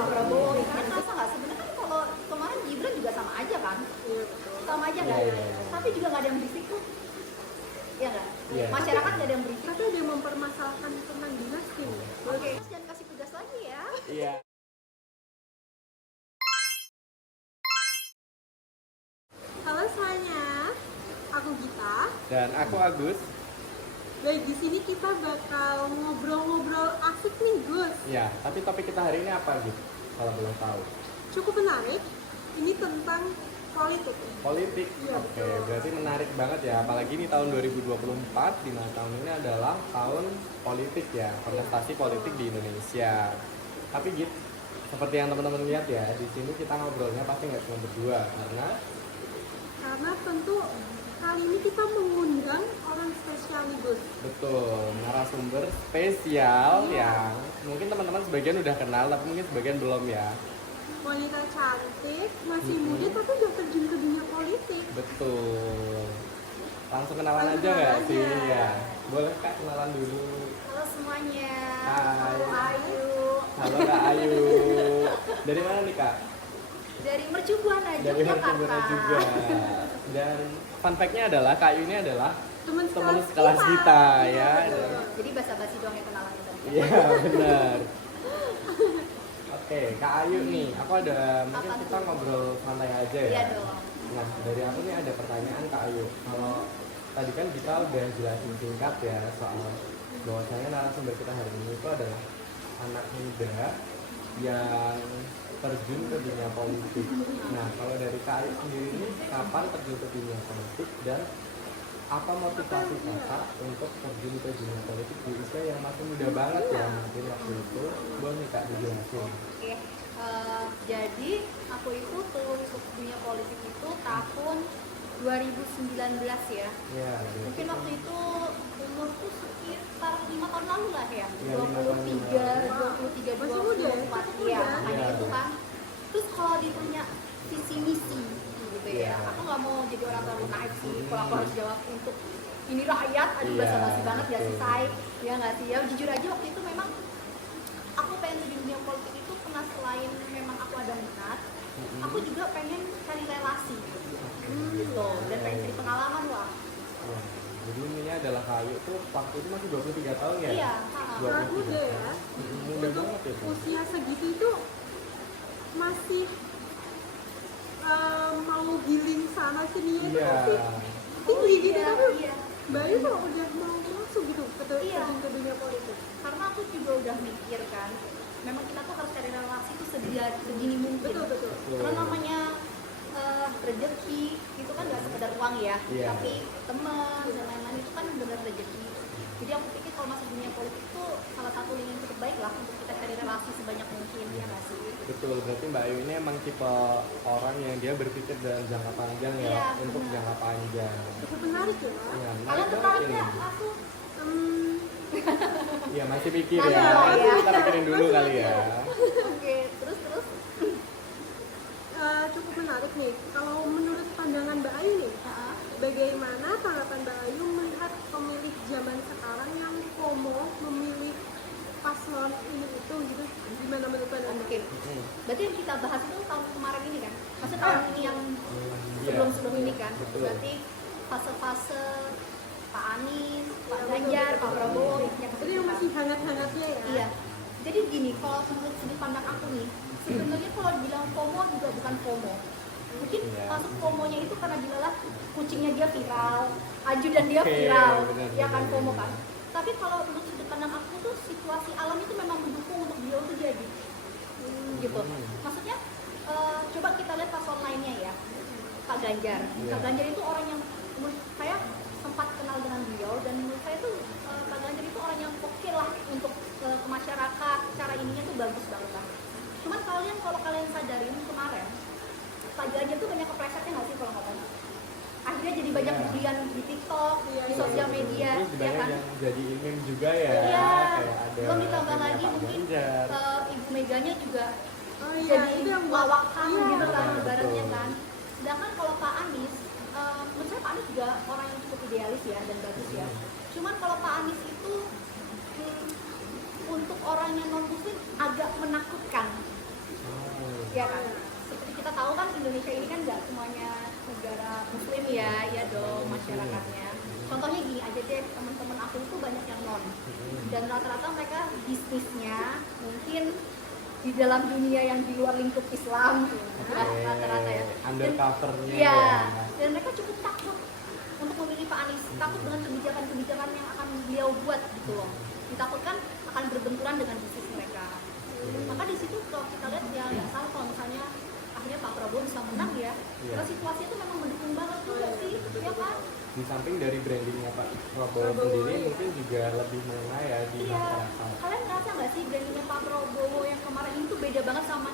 Pak Prabowo. Karena ngerasa nggak sebenarnya kan kalau kemarin Gibran juga sama aja kan, sama aja kan. Tapi juga nggak ada yang berisik tuh, ya nggak? Masyarakat nggak ada yang berisik. Tapi ada yang mempermasalahkan tentang dinasti. Oke, jangan kasih tugas lagi ya. Iya. Halo semuanya, aku Gita. Dan aku Agus. Baik, di sini kita bakal ngobrol-ngobrol asik nih, Gus. Ya, tapi topik kita hari ini apa gitu? Kalau belum tahu. Cukup menarik. Ini tentang politik. Politik. Iya, Oke, betul. berarti menarik banget ya. Apalagi ini tahun 2024, di mana tahun ini adalah tahun politik ya, kontestasi politik di Indonesia. Tapi gitu, seperti yang teman-teman lihat ya, di sini kita ngobrolnya pasti nggak cuma berdua, Karena tentu kali ini kita mengundang orang spesial nih, Gus. betul, narasumber spesial yang mungkin teman-teman sebagian udah kenal, tapi mungkin sebagian belum ya. Wanita cantik, masih muda tapi udah terjun ke dunia politik. Betul. Langsung kenalan Langsung aja nggak kenalan sih? aja. Ya. Boleh Kak kenalan dulu. Halo semuanya. Hai. Halo Ayu. Halo Kak Ayu. Dari mana nih Kak? Dari Mercu Buana, Dari Yogyakarta. Mercubuana juga. Dan fun fact-nya adalah Kak Ayu ini adalah Teman teman sekelas kita ya. Jadi basa-basi doang yang kenalan kita. Iya benar. Oke, Kak Ayu nih, aku ada mungkin Apa kita tuh? ngobrol santai aja ya. Iya dong. Nah, dari aku nih ada pertanyaan Kak Ayu. Kalau tadi kan kita udah jelasin singkat ya soal bahwasanya narasumber kita hari ini itu adalah anak muda yang terjun ke dunia politik. Nah, kalau dari Kak Ayu sendiri ini kapan terjun ke dunia politik dan apa motivasi kakak untuk terjun ke dunia politik di usia yang masih muda banget ya mungkin waktu itu? Boleh Kak dijelasin? Oke, jadi aku itu masuk dunia politik itu tahun 2019 ya. Ya, Mungkin waktu itu umurku sekitar 5 tahun lalu lah ya. Iya, 5 tahun 23, Masih muda ya? 24 Cukup ya, muda. makanya Iya. itu kan. Terus kalau ditanya visi misi gitu Iya. ya, aku nggak mau jadi orang terlalu naif sih. Kalau aku harus jawab untuk ini rakyat, aduh Iya, basa-basi banget ya betul. sih, Say. Ya nggak sih, ya jujur aja waktu itu memang aku pengen di dunia politik itu karena selain memang aku ada minat, aku juga pengen cari relasi gitu, dan pengen cari pengalaman lah. Ya, jadi ininya adalah Kak Ayu tuh waktu itu masih 23 tahun ya? Iya, Sangat muda ya. Muda Untuk banget ya tuh. usia segitu itu masih mau giling sana sini itu Iya. masih tinggi gitu. Iya, Tapi iya. Mbak Ayu kok udah mau masuk gitu ke Iya. terjun ke dunia politik. Karena aku juga udah mikir kan, memang kita tuh harus cari relasi tuh segini mungkin. Betul. Karena namanya rezeki itu kan nggak sekedar uang ya, Iya. tapi teman dan lain-lain itu kan benar rezeki. Jadi aku pikir kalau masuk dunia politik itu salah satu link yang cukup baik lah untuk kita cari relasi sebanyak mungkin, ya nggak sih? Betul, berarti Mbak Ayu ini emang tipe orang yang dia berpikir dalam jangka panjang ya, Iya, untuk benar. jangka panjang. Cukup menarik ya. Iya, Kalian menarik tertarik banget nggak? ini. Aku Hmm, Iya, masih pikir Masih ya. lah ya. Kita pikirin dulu kali ya. oke, terus cukup menarik nih. Kalau menurut pandangan Mbak Ayu nih, bagaimana tanggapan Mbak Ayu melihat pemilih zaman sekarang yang FOMO memilih paslon ini itu gitu? Gimana menurut Anda? oke. Berarti yang kita bahas itu tahun kemarin ini kan? Maksudnya tahun ini yang Iya. sebelum ini kan? Betul. Berarti fase-fase Pak Anies, Pak Ganjar, Pak Prabowo, yang Jadi yang masih hangat-hangatnya ya? Iya. Jadi gini, kalau menurut sudut pandang aku nih, sebenarnya kalau dibilang FOMO juga bukan FOMO. Mungkin Iya. masuk FOMO-nya itu karena dilalah kucingnya dia viral, Aju dan dia Oke, viral, benar, ya kan benar, FOMO benar. kan. Tapi kalau menurut sudut pandang aku tuh situasi alam itu memang mendukung untuk beliau tuh jadi, gitu. Maksudnya coba kita lihat paslon lainnya ya, Pak Ganjar. Iya. Pak Ganjar itu orang yang menurut saya sempat kenal dengan beliau dan menurut saya tuh Pak Ganjar itu orang yang oke lah untuk ke masyarakat, cara ininya tuh bagus banget lah. Cuman kalau kalian sadarin kemarin Pak Ganjar tuh banyak keplesetnya nggak sih kalau ngomong? Akhirnya jadi banyak Iya. bulian di TikTok, di sosial media, Terus ya banyak kan? yang jadi meme juga ya. Iya. Kayak ada Belum ditambah meme-nya lagi Pak mungkin Ganjar. Ibu Meganya juga Oh iya, jadi itu yang buat lawakan iya, gitu kan, betul. ibaratnya kan. Sedangkan kalau Pak Anies, menurut saya Pak Anies juga orang yang cukup idealis ya dan bagus ya. Cuman kalau Pak Anies itu untuk orang yang non muslim agak menakutkan. ya kan? Seperti kita tahu kan Indonesia ini kan nggak semuanya negara muslim ya, ya dong masyarakatnya. Contohnya gini aja deh, teman-teman aku itu banyak yang non, dan rata-rata mereka bisnisnya mungkin di dalam dunia yang di luar lingkup Islam, ya, rata-rata ya. Undercovernya Iya, ya. dan mereka cukup takut untuk memilih Pak Anies, takut dengan kebijakan-kebijakan yang akan beliau buat gitu loh. Ditakutkan akan berbenturan dengan bisnis mereka. Maka di situ kalau kita lihat ya nggak salah kalau misalnya akhirnya Pak Prabowo bisa menang ya. Iya. Karena situasi itu memang mendukung banget juga sih, ya kan? Di samping dari brandingnya Pak Prabowo sendiri mungkin juga lebih mengenai ya di Iya. masyarakat. Kalian ngerasa nggak sih brandingnya Pak Prabowo yang kemarin itu beda banget sama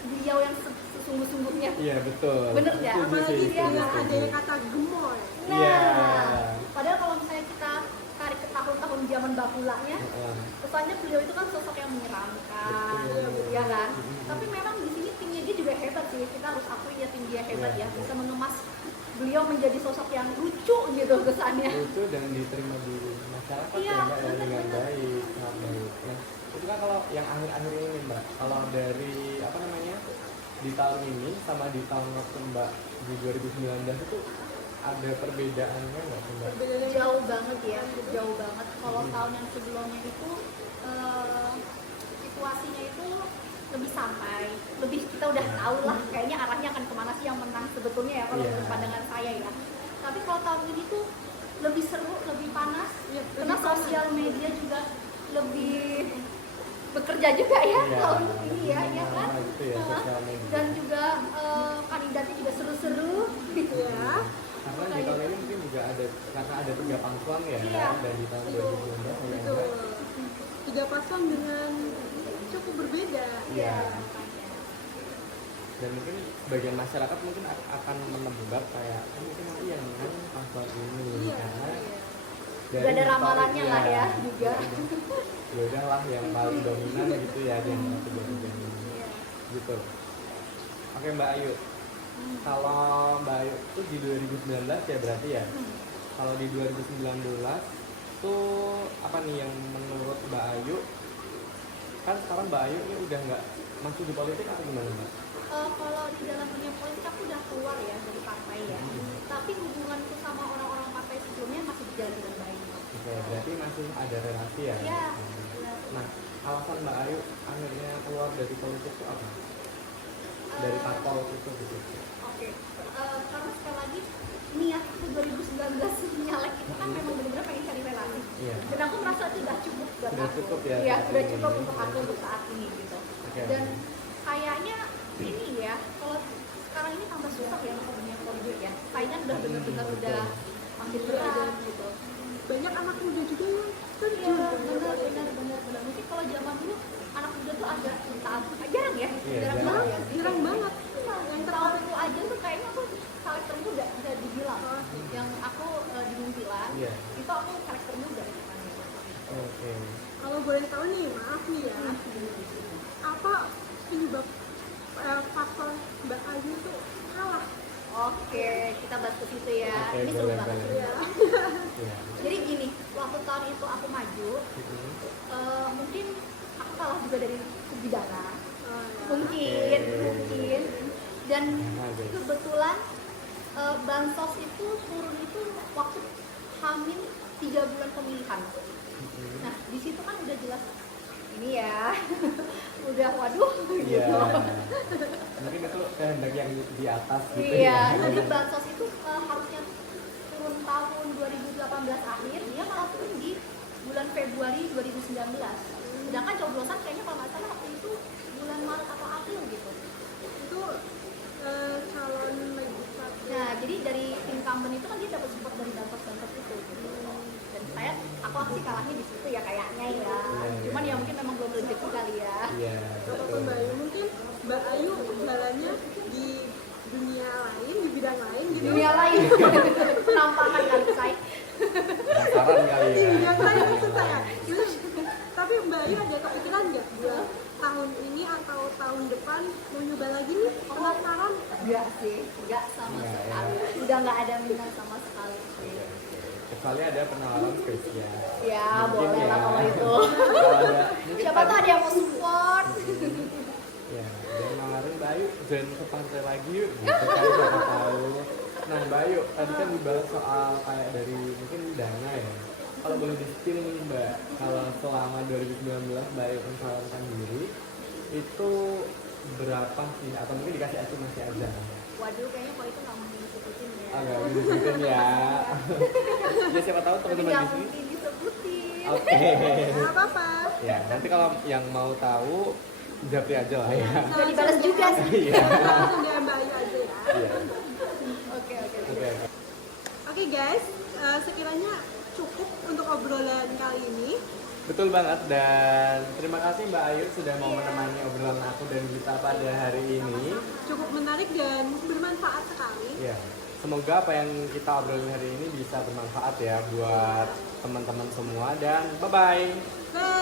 beliau yang sesungguh-sungguhnya? Iya betul. Bener nggak? Setuju Apalagi sih, dia setuju, nggak ada setuju. yang kata gemoy. Nah, Iya. padahal kalau misalnya kita tarik ke tahun-tahun zaman bahulanya, Heeh. kesannya beliau itu kan sosok yang menyeramkan, Betul. ya kan? Tapi memang di sini timnya dia juga hebat sih. Kita harus akui ya tim dia hebat Iya. ya, bisa mengemas beliau menjadi sosok yang lucu gitu kesannya. Itu dan diterima di masyarakat Iya, ya Mbak, ya, dengan benar-benar. baik, sangat baik. Nah, itu kan kalau yang akhir-akhir ini Mbak, kalau dari apa namanya di tahun ini sama di tahun waktu Mbak di 2019 itu ada perbedaannya nggak sih Mbak? Perbedaannya Jauh banget ya, jauh banget. Kalau tahun yang sebelumnya itu situasinya itu lebih santai, lebih kita udah tahu lah kayaknya arahnya akan kemana sih yang menang sebetulnya ya kalau Iya. menurut pandangan saya ya. Tapi kalau tahun ini tuh lebih seru, lebih panas, Iya, karena lebih panas. sosial media juga lebih bekerja juga ya Iya, tahun ini ya, ya kan? lama gitu ya, sosial media. Dan juga kandidatnya juga seru-seru gitu ya. Karena di tahun ini mungkin juga ada karena ada 3 paslon ya, Iya. dan di tahun 2019 hanya Betul. Mbak. 3 paslon dengan cukup berbeda. Iya. Dan mungkin sebagian masyarakat mungkin akan menebak kayak "Oh, mungkin nanti yang menang paslon ini Iya. karena Juga ada ramalannya lah ya juga. Ya udahlah yang paling dominan gitu ya di antara tiga-tiga ini. Iya. Gitu. Oke Mbak Ayu. Kalau Mbak Ayu tuh di 2019 ya berarti ya. Kalau di 2019 tuh apa nih yang menurut Mbak Ayu, kan sekarang Mbak Ayu ini udah nggak masuk di politik atau gimana Mbak? Kalau di dalam dunia politik aku udah keluar ya dari partai ya. Tapi hubunganku sama orang-orang partai sebelumnya masih berjalan dengan baik. Oke, berarti masih ada relasi ya? Iya. benar. Nah, alasan Mbak Ayu akhirnya keluar dari politik itu apa? Dari parpol itu gitu. Oke. Karena sekali lagi niat aku 2019 nyalek itu kan memang benar-benar pengen cari relasi. Iya. Dan aku merasa itu udah cukup buat Sudah aku. cukup ya Iya, saat sudah ini. cukup untuk aku untuk saat ini gitu. Oke. Dan kayaknya ini ya, kalau sekarang ini tambah susah ya untuk dunia politik ya. Saingan udah benar-benar udah makin berat gitu. Banyak anak muda juga yang terjun Iya, ke dunia politik. benar. Mungkin kalau zaman dulu anak muda tuh agak jarang ya, Iya, jarang jarang. banget ya. Jarang banget. Yang tahun itu aja tuh kayaknya aku karakter muda bisa dibilang. Yang aku di Muntilan, Iya. itu aku karakter muda gitu kan. Oke. Kalau boleh tahu nih, maaf nih ya, apa penyebab faktor Mbak Ayu itu kalah? Oke, kita bahas ke situ ya. Oke, Ini seru boleh, banget. boleh. Ya. Iya. Jadi gini, waktu tahun itu aku maju, mungkin aku kalah juga dari bidana. Mungkin. Dan Nah, guys. kebetulan bansos itu turun itu waktu hamil 3 bulan pemilihan. Nah, di situ kan udah jelas ini ya. Udah waduh Iya. gitu. Mungkin itu kehendak yang di atas gitu Iya, ya. jadi bansos itu harusnya turun tahun 2018 akhir, dia malah turun di bulan Februari 2019. Sedangkan coblosan kayaknya kalau nggak salah waktu itu bulan Maret atau April gitu. Itu calon legislatif. Nah, jadi dari incumbent itu kan dia dapat support dari bansos-bansos itu gitu. Dan aku sih kalahnya di situ ya kayaknya ya. Cuman ya mungkin memang belum rezeki kali ya. Iya. Kalau betul. Mbak Ayu mungkin Mbak Ayu jalannya di dunia lain, di bidang lain Di gitu. dunia lain penampakan kali saya. Penasaran kali Di ya. bidang lain maksud saya. Terus, tapi Mbak Ayu ada kepikiran nggak buat tahun ini atau tahun depan mau nyoba lagi nih? Penasaran? Enggak sih, enggak sama Enggak, sekali. ya. Udah nggak ada minat sama sekali sih. Kecuali ada penawaran spesial. Ya, Mungkin boleh ya. lah kalau itu. Kalau ada, mungkin Siapa tahu ada yang mau support. Ya, ada yang nawarin join ke pantai lagi yuk gitu kan, siapa tahu. Nah Mbak Ayu, tadi kan dibahas soal kayak dari mungkin dana ya. Kalau boleh di-spill nih Mbak, kalau selama 2019 Mbak Ayu mencalonkan diri itu berapa sih? Atau mungkin dikasih estimasi aja? Waduh, kayaknya kalau itu nggak mungkin disebutin ya. Agak disebutin ya. Ya siapa tahu Tapi teman-teman nggak di sini. mungkin disebutin. Oke. Nggak apa-apa. Ya, nanti kalau yang mau tahu japri aja lah ya. Udah dibalas juga sih. Iya. Langsung DM Mbak Ayu aja ya. Iya. Oke. Oke. Oke guys, sekiranya cukup untuk obrolan kali ini. Betul banget, dan terima kasih Mbak Ayu sudah mau menemani obrolan aku dan Gita pada hari ini. Cukup menarik dan bermanfaat sekali. Ya, semoga apa yang kita obrolin hari ini bisa bermanfaat ya buat teman-teman semua, dan bye-bye. Bye.